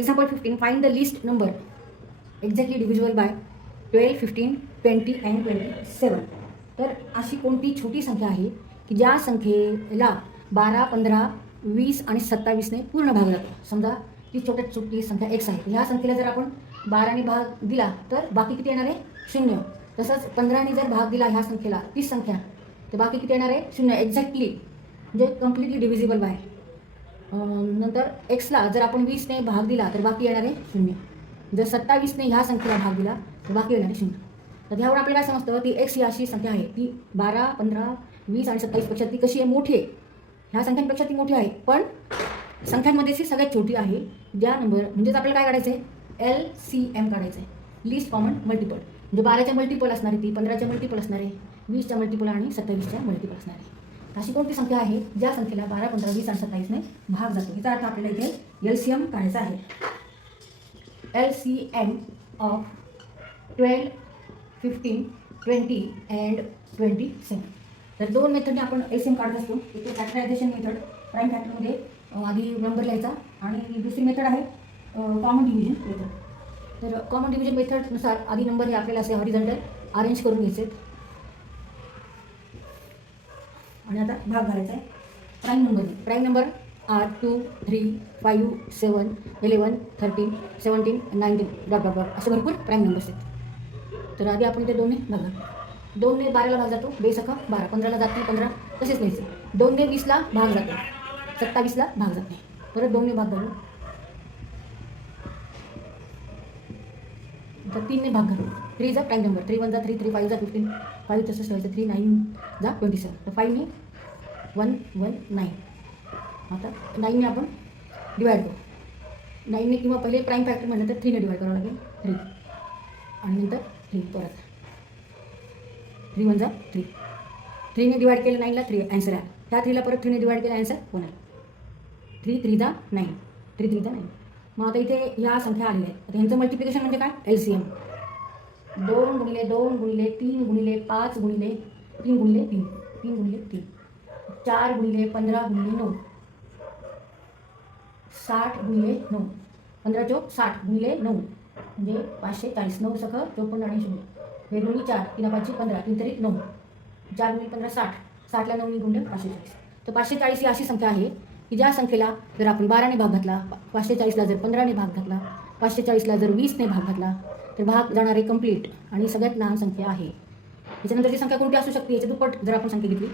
Example fifteen find the list number exactly divisible by twelve fifteen twenty and twenty seven तर अशी कोणती छोटी संख्या आहे की ज्या संख्येला बारा पंधरा वीस आणि सत्तावीसने पूर्ण भाग जातो समजा ती छोट्यात छोटी संख्या एक्स आहे. ह्या संख्येला जर आपण बाराने भाग दिला तर बाकी किती येणार आहे? शून्य. तसंच पंधराने जर भाग दिला ह्या संख्येला तीस संख्या तर बाकी किती येणार आहे? शून्य. एक्झॅक्टली म्हणजे कम्प्लिटली डिव्हिजिबल बाय नंतर एक्सला जर आपण वीसने भाग दिला तर बाकी येणार आहे शून्य. जर सत्तावीसने ह्या संख्येला भाग दिला तर बाकी येणार आहे शून्य. तर ह्यावर आपल्याला काय समजतं? ती एक्स ही अशी संख्या आहे. ती बारा पंधरा वीस आणि सत्तावीसपेक्षा ती कशी आहे? मोठी आहे. ह्या संख्यांपेक्षा ती मोठी आहे. पण संख्यांमध्ये ती सगळ्यात छोटी आहे. ज्या नंबर म्हणजेच आपल्याला काय काढायचं आहे एल सी एम काढायचं आहे लिस्ट कॉमन मल्टिपल म्हणजे बाराच्या मल्टिपल असणार आहे ती पंधराच्या मल्टिपल असणार आहे वीसच्या मल्टिपल आणि सत्तावीसच्या मल्टिपल असणार आहे. अशी कोणती संख्या आहे. ज्या संख्येला बारा पंधरा वीस आणि सत्तावीसने भाग जातो. याचा अर्थ आपल्याला इथे एल सी एम काढायचा आहे. L C M of twelve fifteen twenty and twenty seven तर दोन मेथडने आपण एल सी एम काढत असतो. एक फॅक्टरायझेशन मेथड प्राईम फॅक्टरमध्ये आधी नंबर लिहायचा. आणि दुसरी मेथड आहे कॉमन डिव्हिजन मेथड तर कॉमन डिव्हिजन मेथडनुसार आधी नंबर हे आपल्याला असे हॉरिझॉन्टल अरेंज करून घ्यायचे. आणि आता भाग घालायचा आहे. Prime number prime number are two three five seven eleven thirteen seventeen nineteen dot dot dot असे भरपूर प्राईम नंबर्स आहेत. तर आधी आपण ते दोनने भाग दोनने बाराला भाग जातो बेसखा बारा. पंधराला जात नाही पंधरा. तसेच लिहायचे दोनने वीसला भाग जातो सत्तावीसला भाग जात नाही. परत दोनने भाग घालू आता तीनने भाग घालू थ्री जा प्राईम नंबर थ्री वन जा थ्री थ्री फाईव्ह जा फिफ्टीन फाईव्ह तसंच ठेवायचं. थ्री नाईन जा ट्वेंटी सेवन तर फाईव्हने वन वन नाईन आता नाईनने आपण डिवाईड करू. नाईनने किंवा पहिले प्राईम फॅक्टर म्हणलं तर थ्रीने डिवाईड करावं लागेल. थ्री आणि नंतर थ्री परत. थ्री वन जा थ्री थ्रीने डिवाईड केलं नाईनला थ्री ॲन्सर आहे ह्या थ्रीला परत थ्रीने डिवाईड केलं ॲन्सर कोण आहे थ्री थ्री जा नाईन थ्री थ्री जा नाईन मग आता इथे ह्या संख्या आलेल्या आहेत. आता ह्यांचं मल्टिप्लिकेशन म्हणजे काय? एल सी एम दोन गुणिले दोन गुणिले तीन गुणिले पाच गुणिले तीन गुणिले तीन. तीन गुणिले तीन. चार गुणिले पंधरा गुणिले नऊ. साठ गुणिले नऊ. पंधरा चौक साठ गुणिले नऊ. म्हणजे पाचशे चाळीस. नऊ सख चोपन्न आणि शून्य. हे दोन्ही चार. तीन पाचशे पंधरा. तीन तरी नऊ. चार गुणिले पंधरा साठ. साठला नऊ गुणिले पाचशे चाळीस. तर पाचशे चाळीस ही अशी संख्या आहे. की ज्या संख्येला जर आपण बाराने भाग घातला पाचशे चाळीसला जर पंधराने भाग घातला पाचशे चाळीसला जर वीसने भाग घातला तर भाग जाणारे कंप्लीट आणि सगळ्यात लहान संख्या आहे. याच्यानंतरची संख्या कोणती असू शकते? याच्या दुप्पट जर आपण संख्या घेतली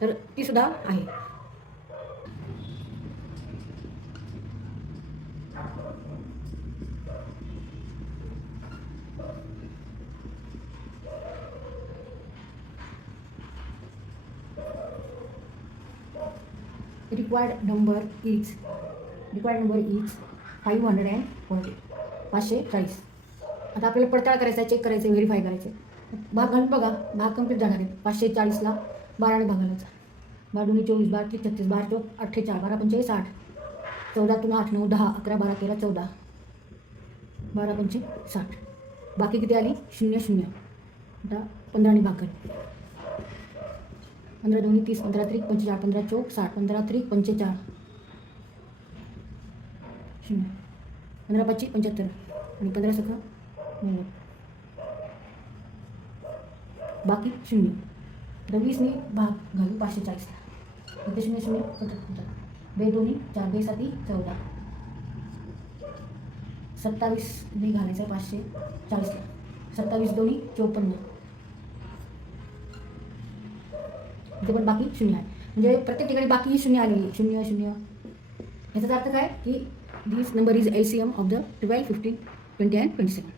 तर ती सुद्धा आहे. Required number is required number is five hundred and forty पाचशे चाळीस. आता आपल्याला पडताळ करायचा आहे चेक करायचं आहे व्हेरीफाय करायचं आहे भाग घालून बघा भाग कंप्लीट जाणार आहे. पाचशे चाळीसला बाराने भाग घालायचा बारा दोन्ही चोवीस बारा तीस छत्तीस बारा चौक अठ्ठेचाळ बारा पंचेचाळीस साठ चौदातून आठ नऊ दहा अकरा बारा तेरा चौदा. बारा पंचे साठ. बाकी किती आली? शून्य शून्य. आता पंधराने भाग घाल पंधरा दोन्ही तीस पंधरा त्रिक पंचेचाळ पंधरा चौक साठ पंधरा त्रिक पंचेचाळ. शून्य. पंधरा पाचशे पंच्याहत्तर. आणि पंधरा सखा नव्वद. बाकी शून्य. आता भाग घालू पाचशे चाळीसला इथे शून्य शून्य पंच्याहत्तर बे दोन्ही चार बे साती चौदा. सत्तावीसने घालायचं आहे पाचशे चाळीसला. सत्तावीस दोन्ही चोपन्न. इथे पण बाकी शून्य आहे. म्हणजे प्रत्येक ठिकाणी बाकी शून्य आलेली शून्य शून्य. याचाच अर्थ काय? की this number is L C M of the twelve fifteen twenty and twenty seven